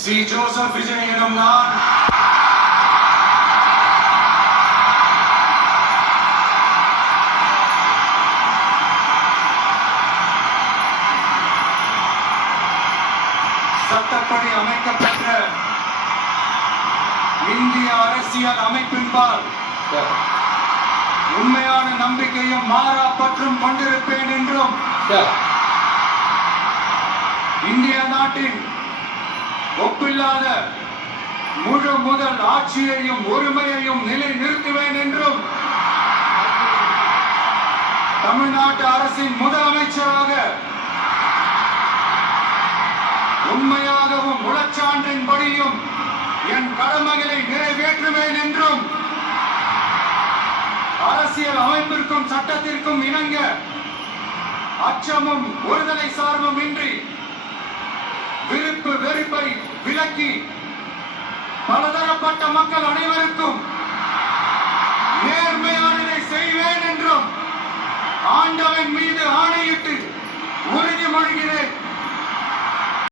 C. Joseph Vijay எனும் நான் சட்டப்படி அமைக்கப்பெற்ற இந்திய அரசியல் அமைப்பின்பால் உண்மையான நம்பிக்கையும் மாறா பற்றும் கொண்டிருப்பேன் என்றும் இந்திய நாட்டின் ஒப்பில்லாத முழு முதல் ஆட்சியையும் உரிமையையும் நிலைநிறுத்துவேன் என்றும் தமிழ்நாட்டு அரசின் முதலமைச்சராக உண்மையாகவும் உளச்சான்றின்படியும் என் கடமைகளை நிறைவேற்றுவேன் என்றும் அரசியல் அமைப்பிற்கும் சட்டத்திற்கும் இணங்க அச்சமும் ஒருதலை சார்பும் இன்றி விருப்பு வெறுப்பை விலக்கி பலதரப்பட்ட மக்கள் அனைவருக்கும் நேர்மையானதை செய்வேன் என்றும் ஆண்டவன் மீது